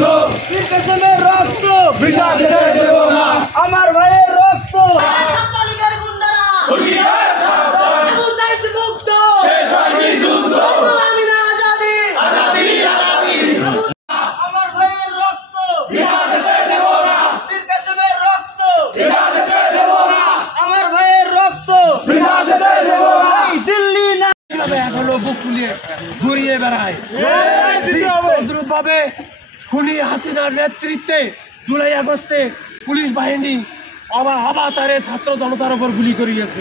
যুদ্ধ বীর কাসেমের রক্ত বৃথা যেতে দেব না। আমার ভাইয়ের রক্ত ছাত্রলীগের গুন্ডারা হুঁশিয়ার সাবধান, আবু সাইদ মুক্ত, শেষ হয়নি যুদ্ধ। আমিনা আজাদি, আজাদি আজাদি আমার ভাইয়ের রক্ত বৃথা যেতে দেব না। বীর কাসেমের রক্ত বৃথা যেতে দেব না। আমার ভাইয়ের রক্ত বৃথা যেতে দেব না। দিল্লি না এখনো বুক ফুলিয়ে ঘুরিয়ে বেড়ায় ভাবে খুনি হাসিনার নেতৃত্বে জুলাই আগস্টে পুলিশ বাহিনী অবাতারে ছাত্র জনতার উপর গুলি করিয়েছে।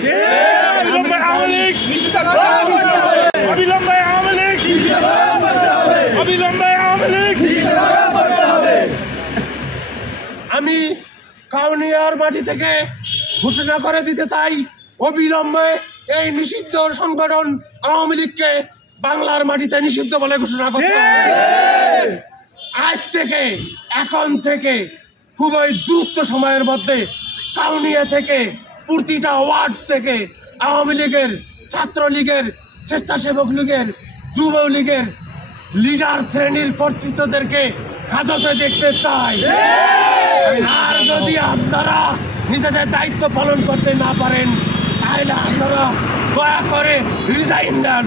অবিলম্বে আওয়ামী লীগ নিষিদ্ধ করতে হবে। অবিলম্বে আওয়ামী লীগ নিষিদ্ধ করতে হবে। অবিলম্বে আওয়ামী লীগ নিষিদ্ধ করতে হবে। আমি কাউনিয়ার মাটি থেকে ঘোষণা করে দিতে চাই, অবিলম্বে এই নিষিদ্ধ সংগঠন আওয়ামী লীগকে বাংলার মাটিতে নিষিদ্ধ বলে ঘোষণা করতে হবে। আজ থেকে, এখন থেকে খুবই দ্রুত সময়ের মধ্যে কাউনিয়া থেকে প্রতিটা ওয়ার্ড থেকে আওয়ামী লীগের, ছাত্রলীগের, স্বেচ্ছাসেবক লীগের, যুব লীগের লিডার শ্রেণীর কর্তৃত্বদেরকে হাজতে দেখতে চাই। আর যদি আপনারা নিজেদের দায়িত্ব পালন করতে না পারেন তাহলে আপনারা দয়া করে রিজাইন দেন।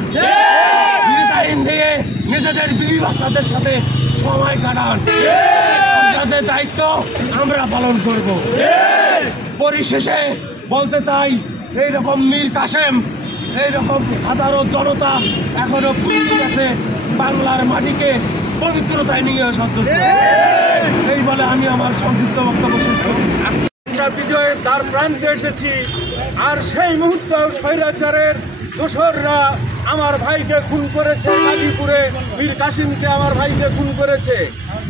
রিজাইন দিয়ে নিজেদের বিবি বাচ্চাদের সাথে সময় কাটান। আপনাদের দায়িত্ব আমরা পালন করব। পরিশেষে বলতে চাই, এইরকম মীর কাসেম, এইরকম হাজারো জনতা এখনো প্রস্তুত আছে বাংলার মাটিকে পবিত্রতায় নিয়ে আসার জন্য। এই বলে আমি আমার সংক্ষিপ্ত বক্তব্য শেষ করি। আমরা বিজয়ের দ্বার প্রান্তে এসেছি, আর সেই মুহূর্তে স্বৈরাচারের দোসররা আমার ভাইকে খুন করেছে। গাজীপুরে মীর কাসেমকে আমার ভাইকে খুন করেছে।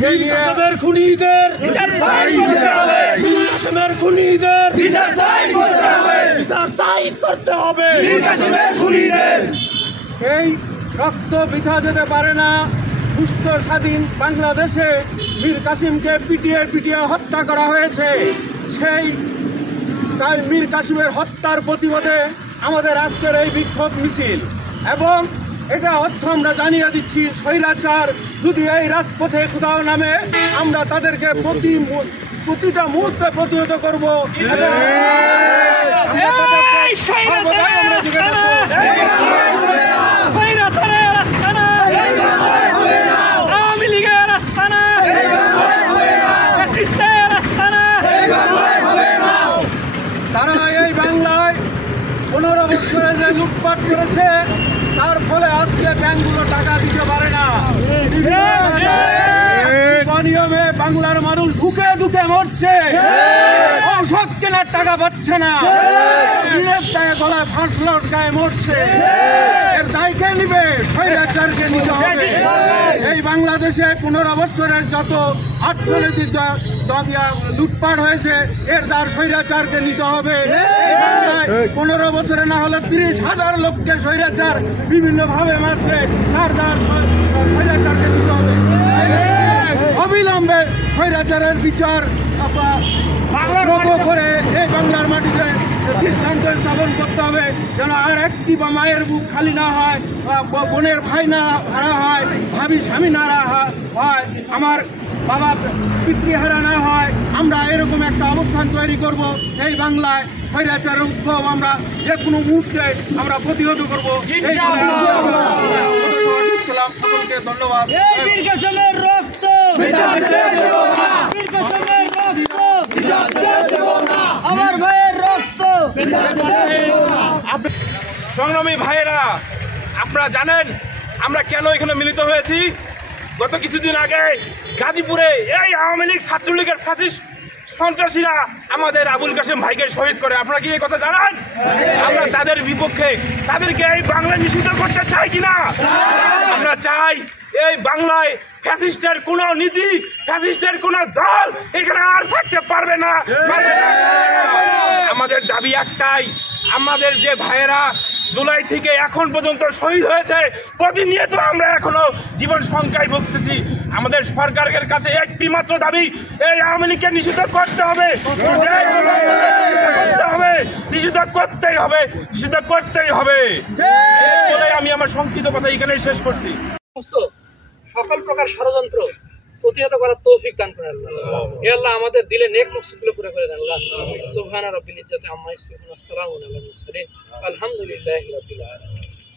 মীর কাসেমের খুনিদের বিচার চাই করতে হবে। মীর কাসেমের খুনিদের বিচার চাই করতে হবে। বিচার চাই করতে হবে। বীর কাসেমের খুনিদের এই রক্ত বৃথা যেতে পারে না। সুস্থ স্বাধীন বাংলাদেশে মীর কাসেমকে পিটিয়ে পিটিয়ে হত্যা করা হয়েছে। সেই তাই মীর কাসেমের হত্যার প্রতিবাদে আমাদের আজকের এই বিক্ষোভ মিছিল। এবং এটা অর্থ আমরা জানিয়ে দিচ্ছি, স্বৈরাচার যদি এই রাজপথে কোথাও নামে আমরা তাদেরকে প্রতিটা মুহূর্তে প্রতিহত করব। তারা এই বাংলায় 15 বছরে যে লুটপাট করেছে, তার ফলে আজকে ব্যাংকগুলো টাকা দিতে পারে না। অনিয়মে বাংলার মানুষ ঢুকে ঢুকে মরছে, ঔষধ কেনার টাকা পাচ্ছে না, গলায় ফাঁস লটকায় মরছে। এর দায় কে নিবে? স্বৈরাচারকে নিতে হবে। এই বাংলাদেশে 15 বছরের যত অর্থনৈতিক লুটপাট হয়েছে, এর দায় স্বৈরাচারকে নিতে হবে। এই বাংলায় 15 বছরে না হলে 30,000 লোককে স্বৈরাচার বিভিন্নভাবে মারছে, তার দায় স্বৈরাচারকে নিতে হবে। অবিলম্বে স্বৈরাচারের বিচার করে এই বাংলার মাটিতে দৃষ্টান্ত স্থাপন করতে হবে, যেন আর একটি বা মায়ের বুক খালি না হয়, বোনের ভাই না হারা হয়, ভাবি স্বামী না হয়, আমার বাবা পিতৃহারা না হয়। আমরা এরকম একটা অবস্থান তৈরি করব। এই বাংলায় স্বৈরাচারের উদ্ভব আমরা যে কোনো মুহূর্তে আমরা প্রতিহত করব। সকলকে ধন্যবাদ। বীর কাসেমের রক্ত বৃথা যেতে দেব না। বীর কাসেমের রক্ত বৃথা যেতে দেব না। আমার ভাইয়ের রক্ত। সংগ্রামী ভাইয়েরা, আপনারা জানেন আমরা কেন এখানে মিলিত হয়েছি। গত কিছুদিন আগে গাজীপুরে এই আওয়ামী লীগ, ছাত্রলীগের ফ্যাসিস্ট সন্ত্রাসীরা আমাদের আবুল কাসেম ভাইকে শহীদ করে। আপনারা কি এই কথা জানান? আমরা তাদের বিপক্ষে, তাদেরকে এই বাংলায় নিষিদ্ধ করতে চাই কিনা? আমরা চাই এই বাংলায় ফ্যাসিস্টের কোন নীতি, ফ্যাসিস্টের কোন দল এখানে আর থাকতে পারবে না। আমাদের দাবি একটাই, আমাদের যে ভাইয়েরা জুলাই থেকে এখন পর্যন্ত শহীদ হয়েছে, প্রতিনিয়ত আমরা এখনো জীবন সংখ্যায় ভুগতেছি। আমাদের সরকারের কাছে একটি মাত্র দাবি, এই আওয়ামী লীগকে নিষিদ্ধ করতে হবে, নিষিদ্ধ করতেই হবে, নিষিদ্ধ করতেই হবে। আমি আমার সংক্ষিপ্ত কথা এখানেই শেষ করছি। সকল প্রকার ষড়যন্ত্র প্রতিহত করার তৌফিক দান করেন আল্লাহ। হে আল্লাহ আমাদের দিলে নেক মকসুদগুলো পুরো করে দেন আল্লাহ। সুবহানা রাব্বিল ইজ্জাতি আম্মা ইয়াসিফুন, আসসালামু আলাল মুরসালিন, আলহামদুলিল্লাহি রাব্বিল আলামিন।